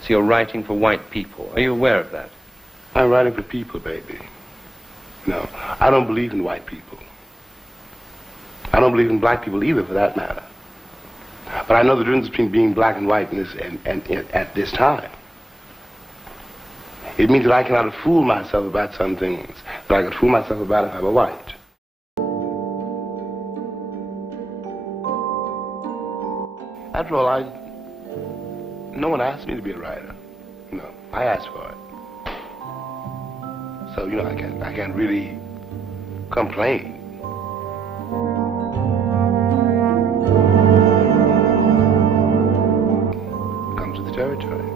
So you're writing for white people. Are you aware of that? I'm writing for people, baby. No, I don't believe in white people. I don't believe in black people either, for that matter. But I know the difference between being black and white at this time. It means that I cannot fool myself about some things that I could fool myself about if I were white. After all, no one asked me to be a writer. No, I asked for it. So, I can't really complain. Comes with the territory.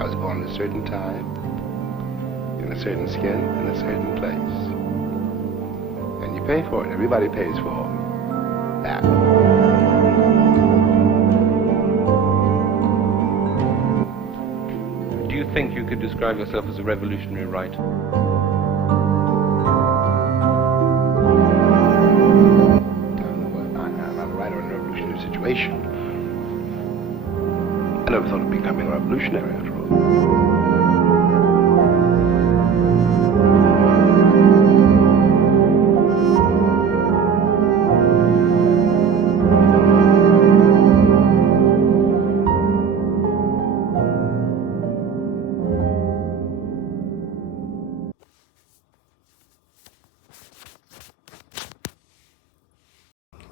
I was born at a certain time, in a certain skin, in a certain place. And you pay for it. Everybody pays for that. Do you think you could describe yourself as a revolutionary writer? I'm not a writer in a revolutionary situation. I never thought of becoming a revolutionary after all.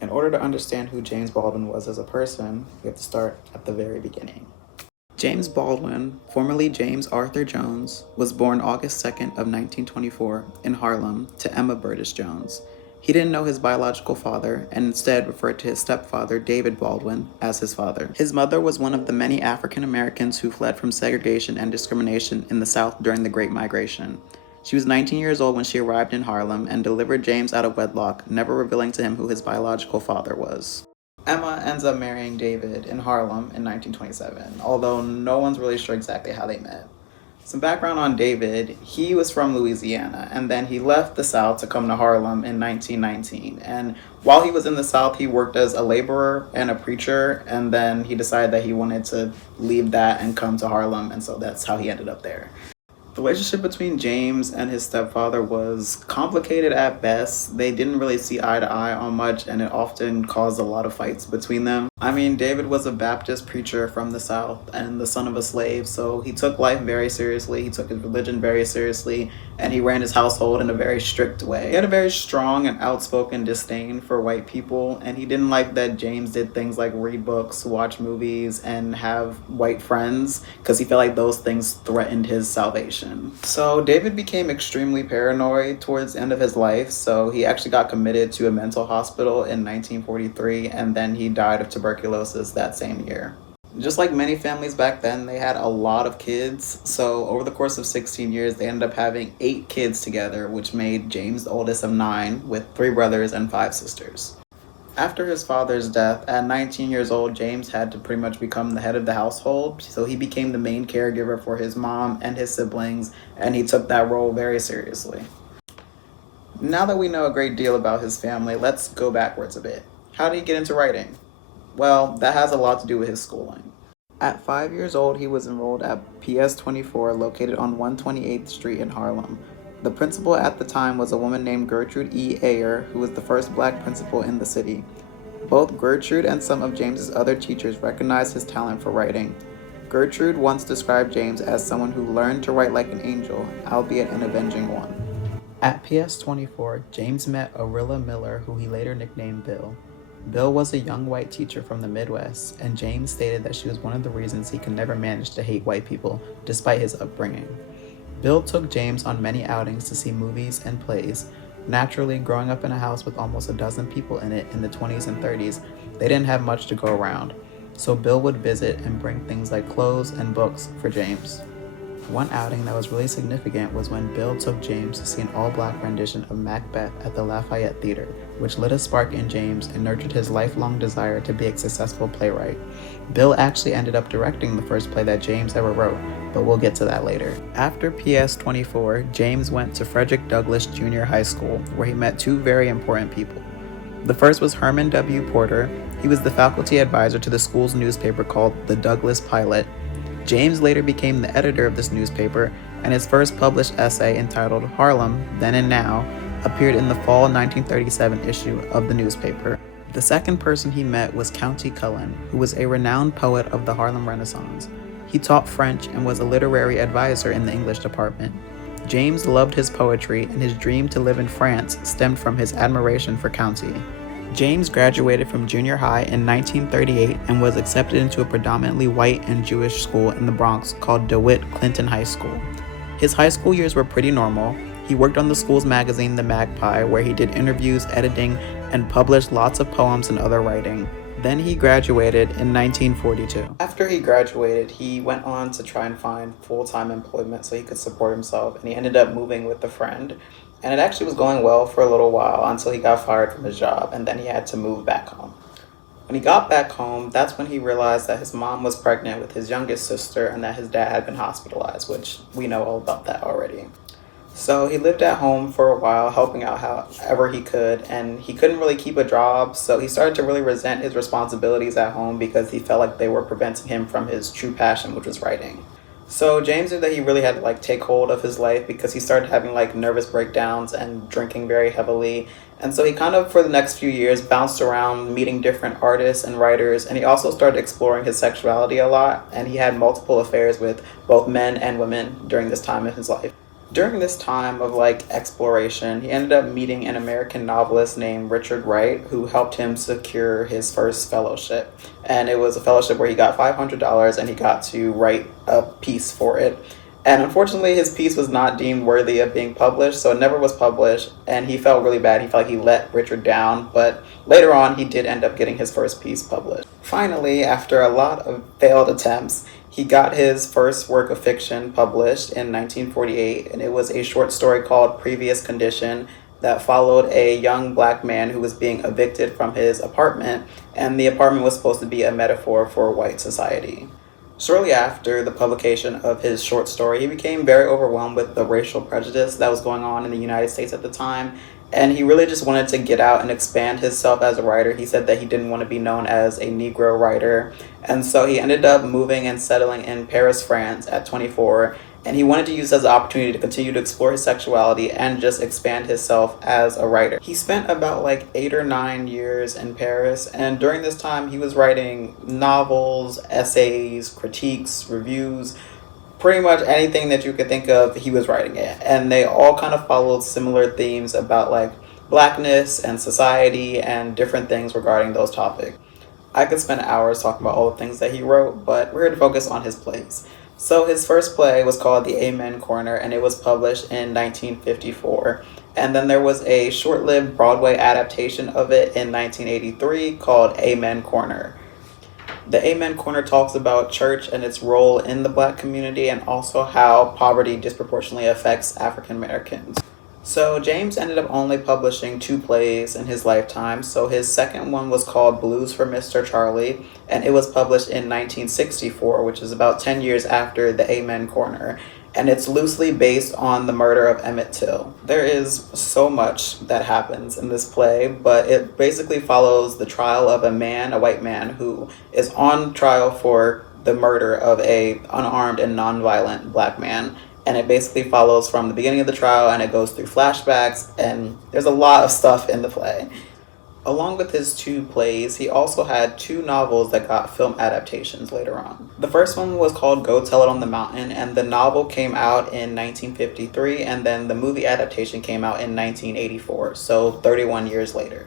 In order to understand who James Baldwin was as a person, we have to start at the very beginning. James Baldwin, formerly James Arthur Jones, was born August 2nd of 1924 in Harlem to Emma Burdiss Jones. He didn't know his biological father and instead referred to his stepfather, David Baldwin, as his father. His mother was one of the many African Americans who fled from segregation and discrimination in the South during the Great Migration. She was 19 years old when she arrived in Harlem and delivered James out of wedlock, never revealing to him who his biological father was. Emma ends up marrying David in Harlem in 1927, although no one's really sure exactly how they met. Some background on David: he was from Louisiana, and then he left the South to come to Harlem in 1919. And while he was in the South, he worked as a laborer and a preacher, and then he decided that he wanted to leave that and come to Harlem, and so that's how he ended up there. The relationship between James and his stepfather was complicated at best. They didn't really see eye to eye on much, and it often caused a lot of fights between them. I mean, David was a Baptist preacher from the South and the son of a slave, so he took life very seriously, he took his religion very seriously, and he ran his household in a very strict way. He had a very strong and outspoken disdain for white people, and he didn't like that James did things like read books, watch movies, and have white friends, because he felt like those things threatened his salvation. So David became extremely paranoid towards the end of his life, so he actually got committed to a mental hospital in 1943, and then he died of tuberculosis that same year. Just like many families back then, they had a lot of kids, so over the course of 16 years, they ended up having 8 kids together, which made James the oldest of 9, with 3 brothers and 5 sisters. After his father's death, at 19 years old, James had to pretty much become the head of the household, so he became the main caregiver for his mom and his siblings, and he took that role very seriously. Now that we know a great deal about his family, let's go backwards a bit. How did he get into writing? Well, that has a lot to do with his schooling. At 5 years old, he was enrolled at PS 24, located on 128th Street in Harlem. The principal at the time was a woman named Gertrude E. Ayer, who was the first black principal in the city. Both Gertrude and some of James's other teachers recognized his talent for writing. Gertrude once described James as someone who learned to write like an angel, albeit an avenging one. At PS 24, James met Orilla Miller, who he later nicknamed Bill. Bill was a young white teacher from the Midwest, and James stated that she was one of the reasons he could never manage to hate white people, despite his upbringing. Bill took James on many outings to see movies and plays. Naturally, growing up in a house with almost a dozen people in it in the 20s and 30s, they didn't have much to go around, so Bill would visit and bring things like clothes and books for James. One outing that was really significant was when Bill took James to see an all-black rendition of Macbeth at the Lafayette Theater, which lit a spark in James and nurtured his lifelong desire to be a successful playwright. Bill actually ended up directing the first play that James ever wrote, but we'll get to that later. After PS 24, James went to Frederick Douglass Junior High School, where he met 2 very important people. The first was Herman W. Porter, He was the faculty advisor to the school's newspaper called the Douglas Pilot. James later became the editor of this newspaper, and his first published essay, entitled Harlem, Then and Now, appeared in the fall 1937 issue of the newspaper. The second person he met was Count Cullen, who was a renowned poet of the Harlem Renaissance. He taught French and was a literary advisor in the English department. James loved his poetry, and his dream to live in France stemmed from his admiration for County. James graduated from junior high in 1938 and was accepted into a predominantly white and Jewish school in the Bronx called DeWitt Clinton High School. His high school years were pretty normal. He worked on the school's magazine, The Magpie, where he did interviews, editing, and published lots of poems and other writing. Then he graduated in 1942. After he graduated, he went on to try and find full-time employment so he could support himself, and he ended up moving with a friend. And it actually was going well for a little while until he got fired from his job, and then he had to move back home. When he got back home, that's when he realized that his mom was pregnant with his youngest sister and that his dad had been hospitalized, which we know all about that already. So he lived at home for a while, helping out however he could, and he couldn't really keep a job, so he started to really resent his responsibilities at home because he felt like they were preventing him from his true passion, which was writing. So James knew that he really had to take hold of his life because he started having nervous breakdowns and drinking very heavily. And so he kind of, for the next few years, bounced around meeting different artists and writers, and he also started exploring his sexuality a lot, and he had multiple affairs with both men and women during this time in his life. During this time of exploration, he ended up meeting an American novelist named Richard Wright, who helped him secure his first fellowship. And it was a fellowship where he got $500 and he got to write a piece for it. And unfortunately, his piece was not deemed worthy of being published, so it never was published, and he felt really bad. He felt like he let Richard down, but later on, he did end up getting his first piece published. Finally, after a lot of failed attempts, he got his first work of fiction published in 1948, and it was a short story called Previous Condition that followed a young black man who was being evicted from his apartment, and the apartment was supposed to be a metaphor for white society. Shortly after the publication of his short story, he became very overwhelmed with the racial prejudice that was going on in the United States at the time, and he really just wanted to get out and expand himself as a writer. He said that he didn't want to be known as a Negro writer, and so he ended up moving and settling in Paris, France at 24, and he wanted to use this as an opportunity to continue to explore his sexuality and just expand himself as a writer. He spent about 8 or 9 years in Paris, and during this time he was writing novels, essays, critiques, reviews, pretty much anything that you could think of, he was writing it. And they all kind of followed similar themes about blackness and society and different things regarding those topics. I could spend hours talking about all the things that he wrote, but we're here to focus on his plays. So his first play was called The Amen Corner, and it was published in 1954. And then there was a short-lived Broadway adaptation of it in 1983 called Amen Corner. The Amen Corner talks about church and its role in the black community and also how poverty disproportionately affects African Americans. So James ended up only publishing 2 plays in his lifetime. So his second one was called Blues for Mr. Charlie, and it was published in 1964, which is about 10 years after The Amen Corner. And it's loosely based on the murder of Emmett Till. There is so much that happens in this play, but it basically follows the trial of a white man, who is on trial for the murder of a unarmed and nonviolent black man. And it basically follows from the beginning of the trial, and it goes through flashbacks, and there's a lot of stuff in the play. Along with his 2 plays, he also had 2 novels that got film adaptations later on. The first one was called Go Tell It on the Mountain, and the novel came out in 1953, and then the movie adaptation came out in 1984, so 31 years later.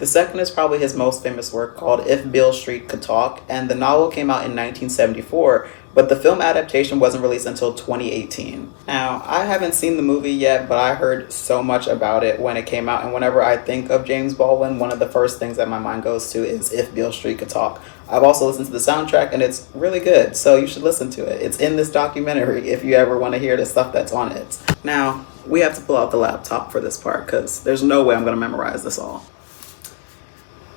The second is probably his most famous work, called If Beale Street Could Talk, and the novel came out in 1974, but the film adaptation wasn't released until 2018. Now, I haven't seen the movie yet, but I heard so much about it when it came out, and whenever I think of James Baldwin, one of the first things that my mind goes to is If Beale Street Could Talk. I've also listened to the soundtrack, and it's really good, so you should listen to it. It's in this documentary if you ever want to hear the stuff that's on it. Now, we have to pull out the laptop for this part, because there's no way I'm going to memorize this all.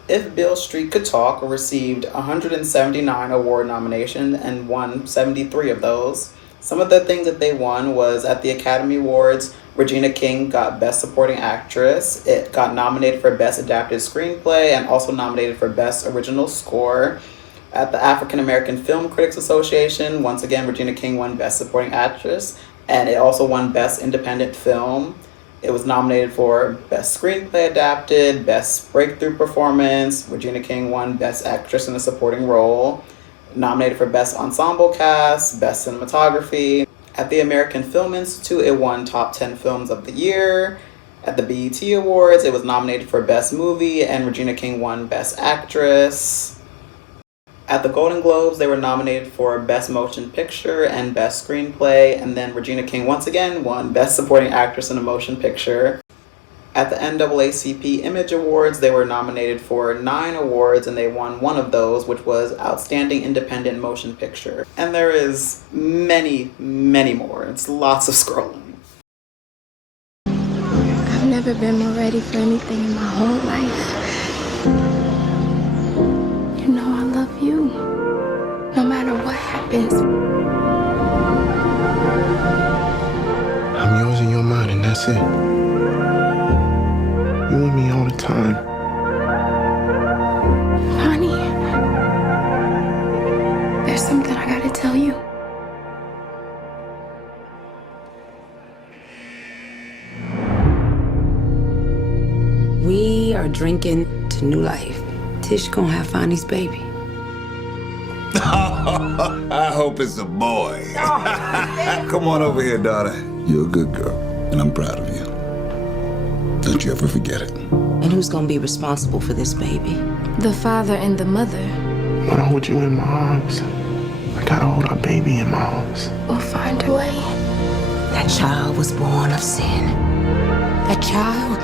If Beale Street Could Talk received 179 award nominations and won 73 of those. Some of the things that they won was at the Academy Awards, Regina King got Best Supporting Actress. It got nominated for Best Adapted Screenplay and also nominated for Best Original Score. At the African American Film Critics Association, once again, Regina King won Best Supporting Actress, and it also won Best Independent Film. It was nominated for Best Screenplay Adapted, Best Breakthrough Performance. Regina King won Best Actress in a Supporting Role. Nominated for Best Ensemble Cast, Best Cinematography. At the American Film Institute, it won Top 10 Films of the Year. At the BET Awards, it was nominated for Best Movie, and Regina King won Best Actress. At the Golden Globes, they were nominated for Best Motion Picture and Best Screenplay, and then Regina King once again won Best Supporting Actress in a Motion Picture. At the NAACP Image Awards, they were nominated for 9 awards, and they won one of those, which was Outstanding Independent Motion Picture. And there is many, many more. It's lots of scrolling. I've never been more ready for anything in my whole life. You know I love you, no matter what happens. I'm yours and you're mine, and that's it. You and me all the time. Honey, there's something I gotta tell you. We are drinking to new life. Tish gonna have Fonny's baby. I hope it's a boy. Come on over here, daughter. You're a good girl, and I'm proud of you. Don't you ever forget it. And who's gonna be responsible for this baby? The father and the mother. I want to hold you in my arms. I gotta hold our baby in my arms. We'll find a way. That child was born of sin. That child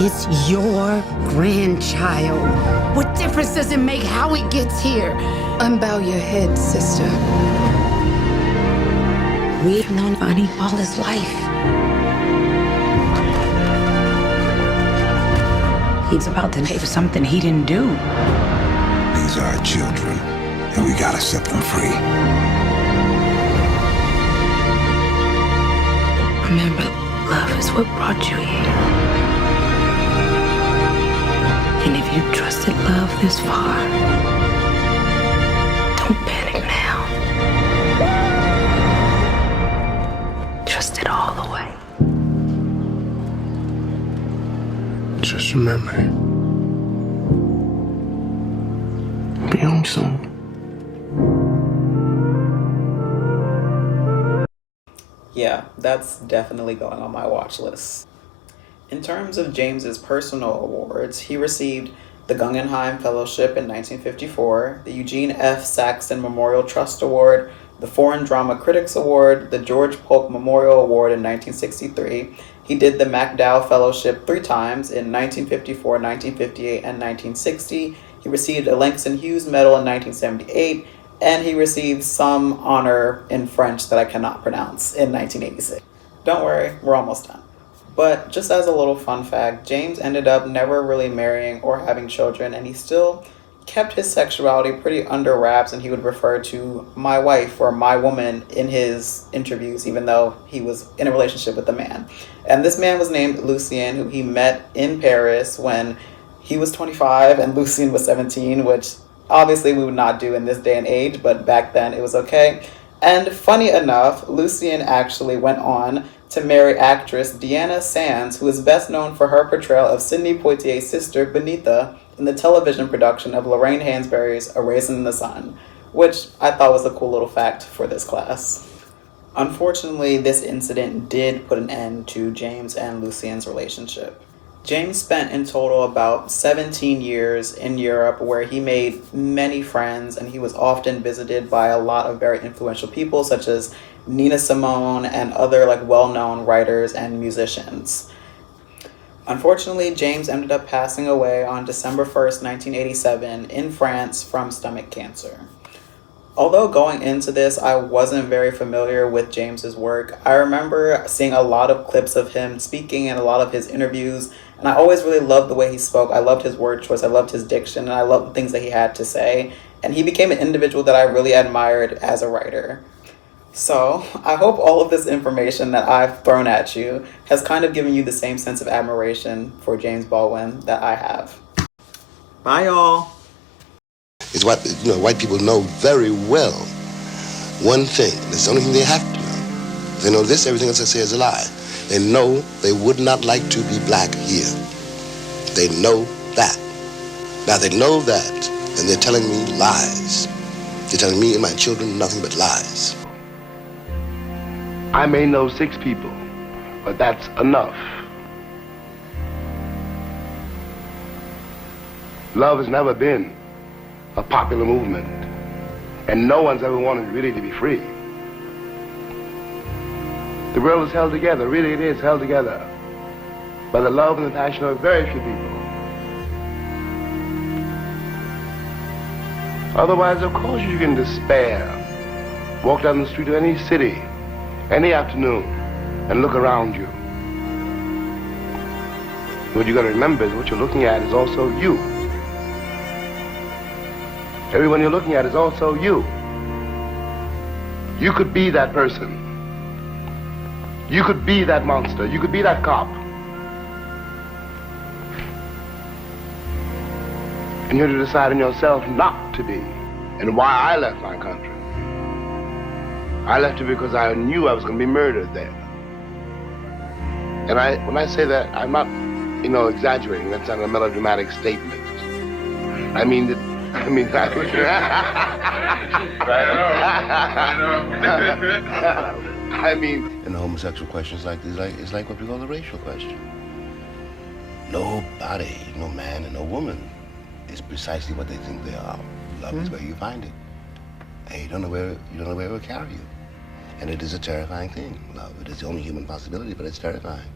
is your grandchild. What difference does it make how it gets here? Unbow your head, sister. We've known Fonny all his life. He's about to pay for something he didn't do. These are our children, and we gotta set them free. Remember, love is what brought you here. And if you trusted love this far, don't panic now. Trust it all the way. Just remember, I'll be home soon. Yeah, that's definitely going on my watch list. In terms of James's personal awards, he received the Guggenheim Fellowship in 1954, the Eugene F. Saxton Memorial Trust Award, the Foreign Drama Critics Award, the George Polk Memorial Award in 1963. He did the MacDowell Fellowship 3 times in 1954, 1958, and 1960. He received a Langston Hughes Medal in 1978, and he received some honor in French that I cannot pronounce in 1986. Don't worry, we're almost done. But just as a little fun fact, James ended up never really marrying or having children, and he still kept his sexuality pretty under wraps, and he would refer to my wife or my woman in his interviews, even though he was in a relationship with a man. And this man was named Lucien, who he met in Paris when he was 25 and Lucien was 17, which obviously we would not do in this day and age, but back then it was okay. And funny enough, Lucien actually went on to marry actress Deanna Sands, who is best known for her portrayal of Sidney Poitier's sister, Benita, in the television production of Lorraine Hansberry's A Raisin in the Sun, which I thought was a cool little fact for this class. Unfortunately, this incident did put an end to James and Lucien's relationship. James spent in total about 17 years in Europe, where he made many friends, and he was often visited by a lot of very influential people such as Nina Simone and other well-known writers and musicians. Unfortunately, James ended up passing away on December 1st, 1987 in France from stomach cancer. Although going into this, I wasn't very familiar with James's work, I remember seeing a lot of clips of him speaking and a lot of his interviews, and I always really loved the way he spoke. I loved his word choice, I loved his diction, and I loved the things that he had to say. And he became an individual that I really admired as a writer. So, I hope all of this information that I've thrown at you has kind of given you the same sense of admiration for James Baldwin that I have. Bye, y'all. It's what, white people know very well one thing. It's the only thing they have to know. If they know this, everything else I say is a lie. They know they would not like to be black here. They know that. Now they know that, and they're telling me lies. They're telling me and my children nothing but lies. I may know 6 people, but that's enough. Love has never been a popular movement, and no one's ever wanted really to be free. The world is held together, really it is held together, by the love and the passion of very few people. Otherwise, of course, you can despair. Walk down the street of any city, any afternoon, and look around you. What you got to remember is what you're looking at is also you. Everyone you're looking at is also you. You could be that person. You could be that monster. You could be that cop. And you're to decide in yourself not to be. And why I left my country. I left it because I knew I was going to be murdered there. And when I say that, I'm not, exaggerating. That's not a melodramatic statement. I mean, I mean, and the homosexual question is like it's like what we call the racial question. Nobody, no man and no woman, is precisely what they think they are. Love is where you find it, and you don't know where it will carry you. And it is a terrifying thing. Love. It is the only human possibility, but it's terrifying.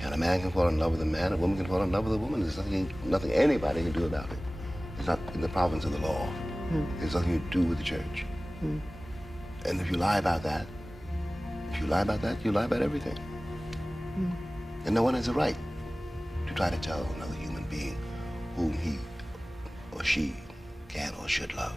And a man can fall in love with a man, a woman can fall in love with a woman. There's nothing anybody can do about it. It's not in the province of the law. There's nothing to do with the church. And if you lie about that, you lie about everything. And no one has a right to try to tell another human being whom he or she can or should love.